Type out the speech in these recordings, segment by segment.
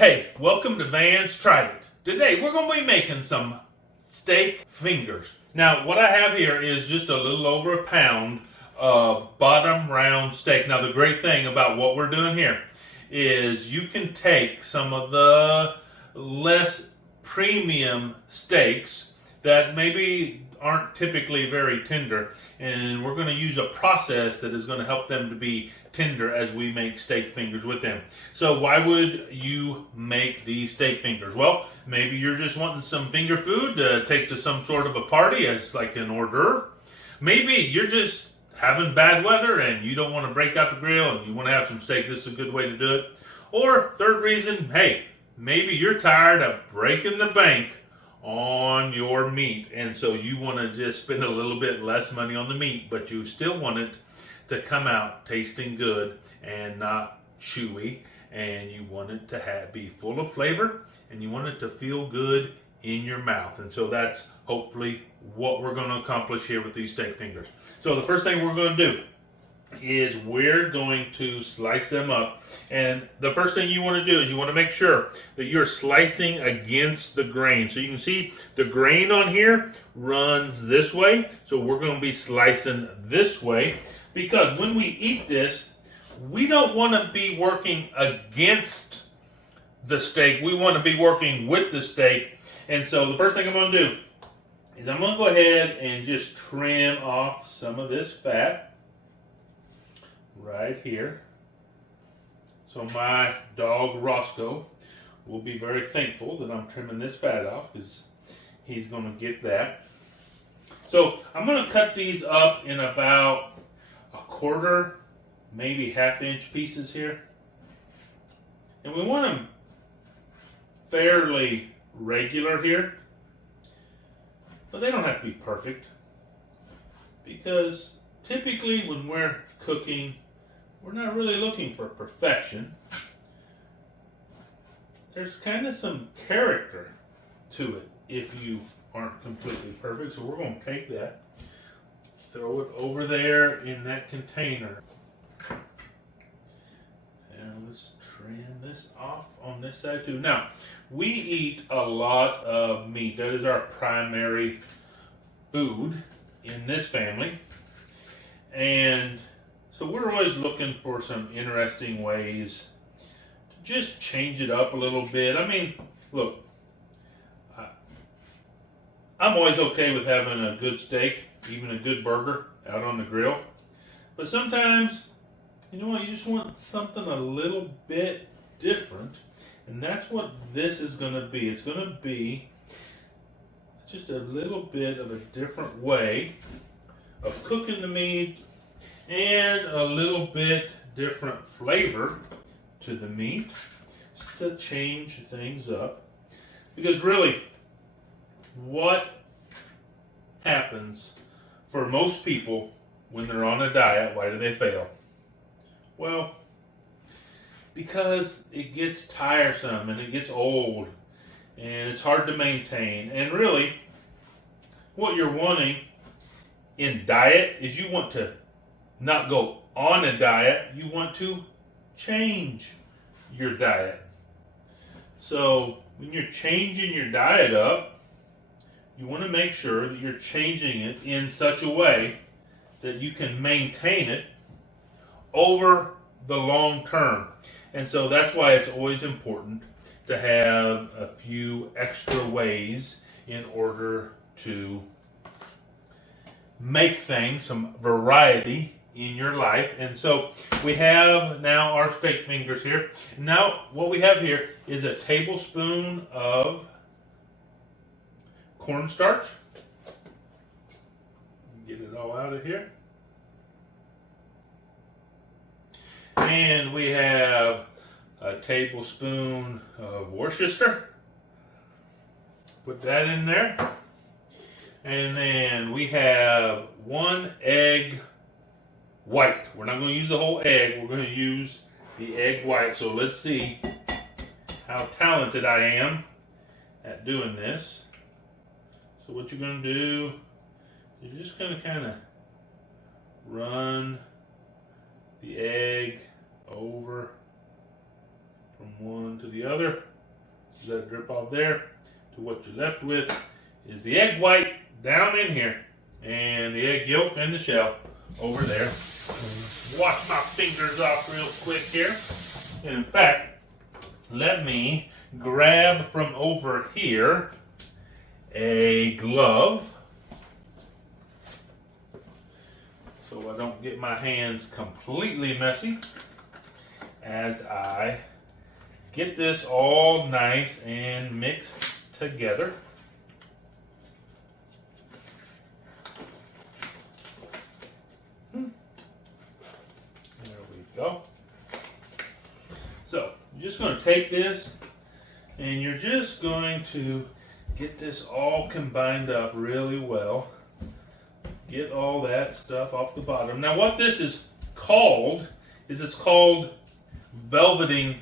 Hey, welcome to Vance Tried It. Today we're going to be making some steak fingers. Now what I have here is just a little over a pound of bottom round steak. Now the great thing about what we're doing here is you can take some of the less premium steaks that maybe aren't typically very tender, and we're going to use a process that is going to help them to be tender as we make steak fingers with them. So why would you make these steak fingers? Well, maybe you're just wanting some finger food to take to some sort of a party as like an hors d'oeuvre. Maybe you're just having bad weather and you don't want to break out the grill and you want to have some steak. This is a good way to do it. Or third reason, hey, maybe you're tired of breaking the bank on your meat, and so you want to just spend a little bit less money on the meat, but you still want it to come out tasting good and not chewy, and you want it to be full of flavor, and you want it to feel good in your mouth. And so that's hopefully what we're going to accomplish here with these steak fingers. So the first thing we're going to do is we're going to slice them up. And the first thing you want to do is you want to make sure that you're slicing against the grain. So you can see the grain on here runs this way. So we're going to be slicing this way, because when we eat this, we don't want to be working against the steak. We want to be working with the steak. And so the first thing I'm going to do is I'm going to go ahead and just trim off some of this fat right here. So my dog Roscoe will be very thankful that I'm trimming this fat off, because he's going to get that. So I'm going to cut these up in about a quarter, maybe half-inch pieces here. And we want them fairly regular here, but they don't have to be perfect, because typically when we're cooking, we're not really looking for perfection. There's kind of some character to it if you aren't completely perfect. So we're going to take that, throw it over there in that container. And let's trim this off on this side too. Now, we eat a lot of meat. That is our primary food in this family. And so we're always looking for some interesting ways to just change it up a little bit. I mean, look, I'm always okay with having a good steak, even a good burger out on the grill. But sometimes, you know what, you just want something a little bit different. And that's what this is going to be. It's going to be just a little bit of a different way of cooking the meat, and a little bit different flavor to the meat, just to change things up. Because really, what happens for most people when they're on a diet? Why do they fail? Well, because it gets tiresome and it gets old and it's hard to maintain. And really, what you're wanting in diet is you want to not go on a diet, you want to change your diet. So when you're changing your diet up, you want to make sure that you're changing it in such a way that you can maintain it over the long term. And so that's why it's always important to have a few extra ways in order to make things, some variety in your life. And so we have now our steak fingers here. Now what we have here is a tablespoon of cornstarch. Get it all out of here. And we have a tablespoon of Worcester. Put that in there. And then we have 1 egg white. We're not going to use the whole egg. We're going to use the egg white. So let's see how talented I am at doing this. So what you're going to do is you're just going to kind of run the egg over from one to the other. So that drip off there to what you're left with is the egg white down in here and the egg yolk and the shell over there. Wash my fingers off real quick here. And in fact, let me grab from over here a glove so I don't get my hands completely messy as I get this all nice and mixed together. There we go. So, you're just going to take this and you're just going to get this all combined up really well. Get all that stuff off the bottom. Now what this is called is it's called velveting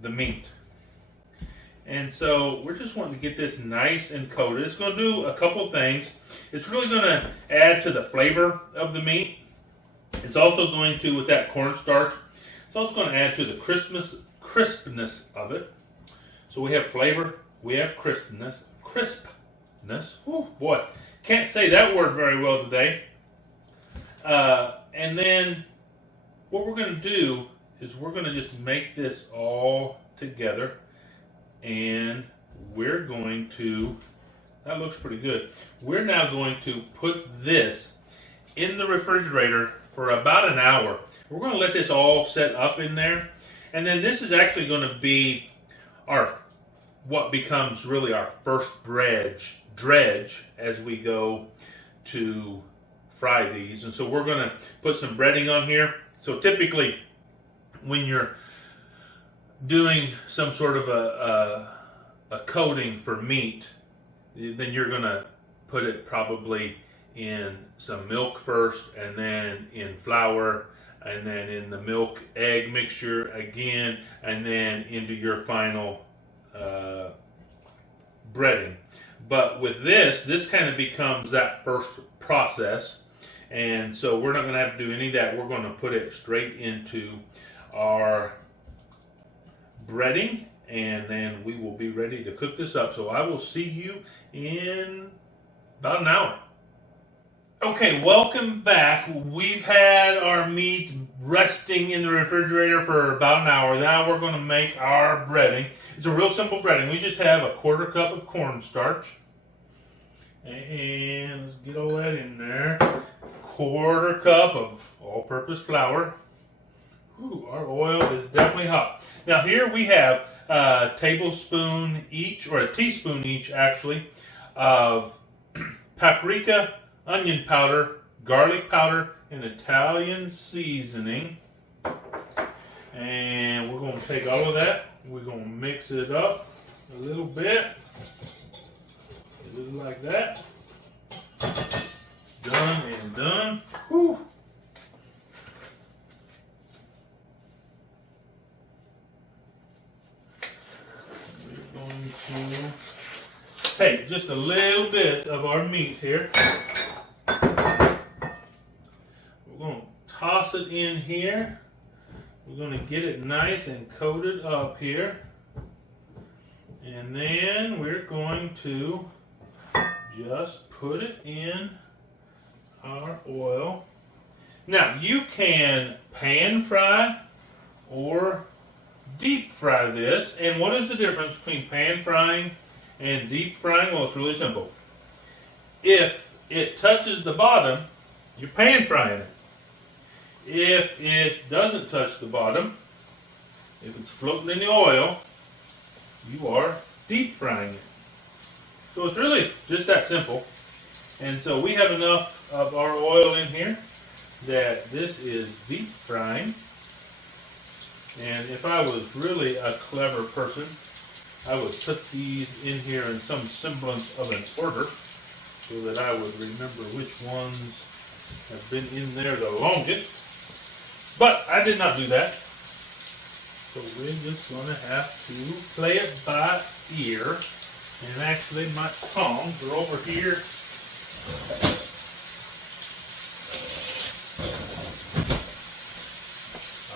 the meat. And so we're just wanting to get this nice and coated. It's going to do a couple things. It's really going to add to the flavor of the meat. It's also going to, with that cornstarch, it's also going to add to the crispness of it. So we have flavor, we have crispness. Whew, boy, can't say that word very well today. And then what we're going to do is we're going to just make this all together, and we're going to, that looks pretty good. We're now going to put this in the refrigerator for about an hour. We're going to let this all set up in there, and then this is actually going to be what becomes really our first dredge as we go to fry these. And so we're going to put some breading on here. So typically when you're doing some sort of a coating for meat, then you're going to put it probably in some milk first, and then in flour, and then in the milk egg mixture again, and then into your final breading. But with this kind of becomes that first process, and so we're not going to have to do any of that. We're going to put it straight into our breading, and then we will be ready to cook this up. So I will see you in about an hour. Okay, welcome back. We've had our meat resting in the refrigerator for about an hour. Now we're going to make our breading. It's a real simple breading. We just have a 1/4 cup of cornstarch. And let's get all that in there. 1/4 cup of all-purpose flour. Ooh, our oil is definitely hot. Now here we have a tablespoon each, or a teaspoon each actually, of paprika, onion powder, garlic powder, and Italian seasoning. And we're going to take all of that. We're going to mix it up a little bit. Just like that. Done and done. Whew. We're going to take just a little bit of our meat here. We're going to toss it in here. We're going to get it nice and coated up here. And then we're going to just put it in our oil. Now, you can pan fry or deep fry this. And what is the difference between pan frying and deep frying? Well, it's really simple. If it touches the bottom, you're pan frying it. If it doesn't touch the bottom, if it's floating in the oil, you are deep frying it. So it's really just that simple. And so we have enough of our oil in here that this is deep frying. And if I was really a clever person, I would put these in here in some semblance of an order so that I would remember which ones have been in there the longest. But I did not do that. So we're just going to have to play it by ear. And actually my tongs are over here.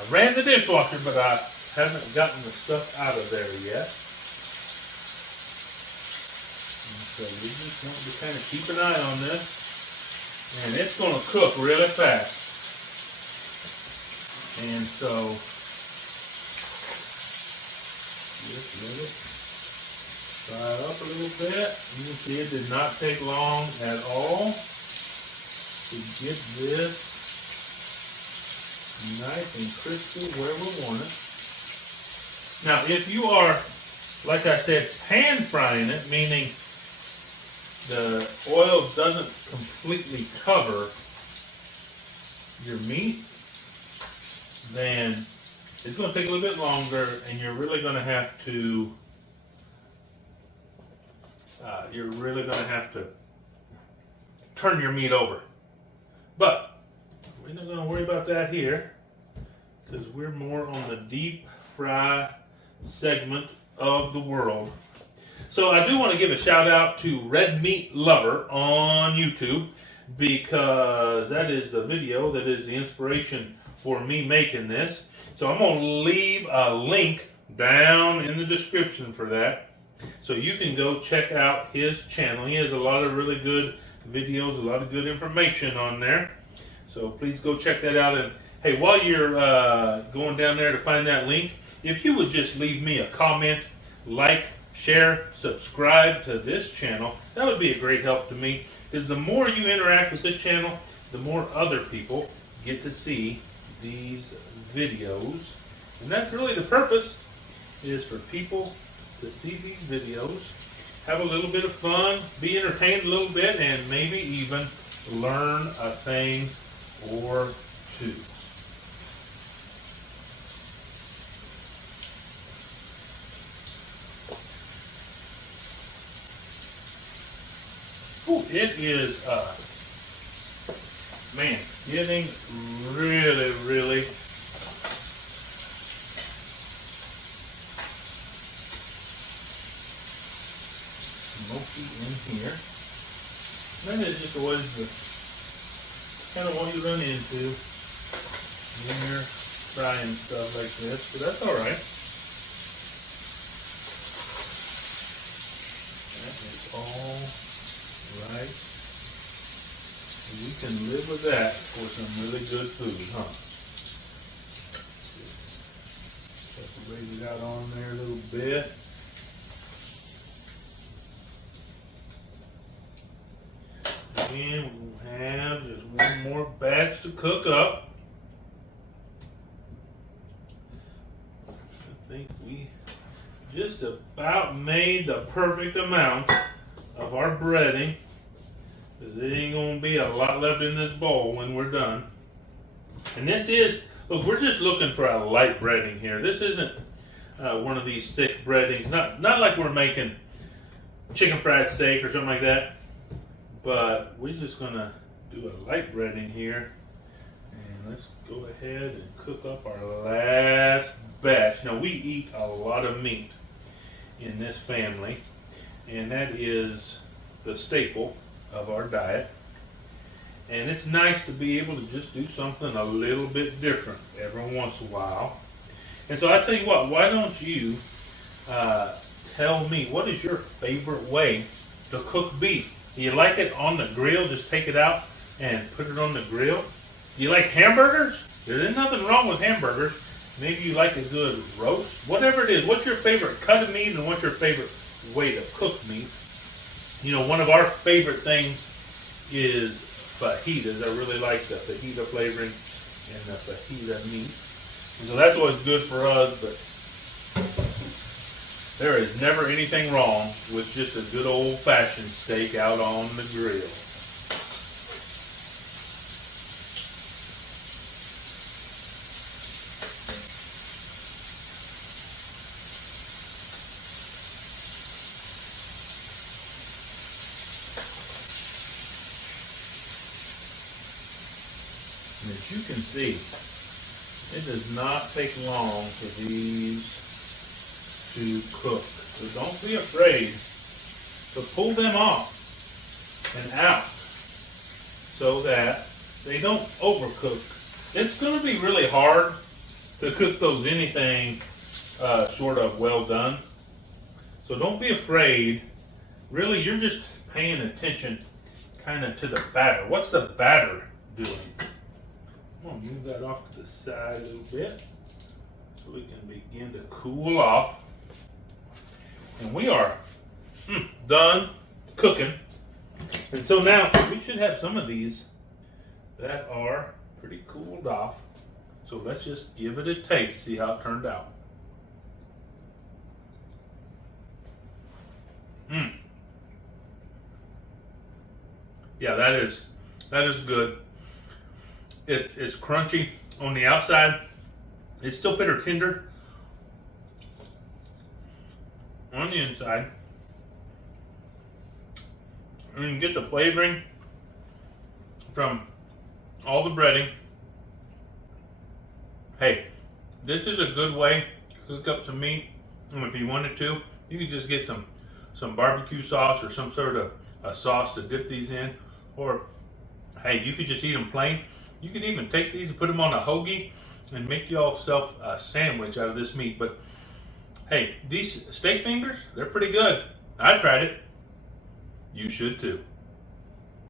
I ran the dishwasher, but I haven't gotten the stuff out of there yet. And so we just want to kind of keep an eye on this. And it's going to cook really fast. And so, just let it fry it up a little bit. You can see it did not take long at all to get this nice and crispy where we want it. Now, if you are, like I said, pan frying it, meaning the oil doesn't completely cover your meat, then it's going to take a little bit longer, and you're really going to have to turn your meat over. But we're not going to worry about that here, because we're more on the deep fry segment of the world. So I do want to give a shout out to Red Meat Lover on YouTube, because that is the video that is the inspiration for me making this. So I'm going to leave a link down in the description for that, so you can go check out his channel. He has a lot of really good videos, a lot of good information on there. So please go check that out. And hey, while you're going down there to find that link, if you would just leave me a comment, like, share, subscribe to this channel, that would be a great help to me, because the more you interact with this channel, the more other people get to see these videos. And that's really the purpose, is for people to see these videos, have a little bit of fun, be entertained a little bit, and maybe even learn a thing or two. Ooh, it is, man, getting really, really smoky in here. And that is just always the kind of what you run into when you're frying stuff like this, but that's all right. That is all right. We can live with that for some really good food, huh? Separate it out on there a little bit. And we'll have just one more batch to cook up. I think we just about made the perfect amount of our breading. There ain't going to be a lot left in this bowl when we're done. And this is, look, we're just looking for a light breading here. This isn't one of these thick breadings. Not like we're making chicken fried steak or something like that. But we're just going to do a light breading here. And let's go ahead and cook up our last batch. Now, we eat a lot of meat in this family. And that is the staple of our diet. And it's nice to be able to just do something a little bit different every once in a while. And so I tell you what, why don't you tell me, what is your favorite way to cook beef? Do you like it on the grill? Just take it out and put it on the grill. Do you like hamburgers? There's nothing wrong with hamburgers. Maybe you like a good roast. Whatever it is, what's your favorite cut of meat and what's your favorite way to cook meat? You know, one of our favorite things is fajitas. I really like the fajita flavoring and the fajita meat. And so that's always good for us, but there is never anything wrong with just a good old-fashioned steak out on the grill. And as you can see, it does not take long for these to cook. So don't be afraid to pull them off and out so that they don't overcook. It's going to be really hard to cook those anything sort of well done. So don't be afraid. Really, you're just paying attention kind of to the batter. What's the batter doing? I'm going to move that off to the side a little bit so we can begin to cool off. And we are done cooking. And so now we should have some of these that are pretty cooled off. So let's just give it a taste, see how it turned out. Yeah, that is good. It's crunchy on the outside. It's still bitter tender on the inside. And you can get the flavoring from all the breading. Hey, this is a good way to cook up some meat. And if you wanted to, you could just get some barbecue sauce or some sort of a sauce to dip these in. Or, hey, you could just eat them plain. You could even take these and put them on a hoagie and make yourself a sandwich out of this meat. But, hey, these steak fingers, they're pretty good. I tried it. You should too.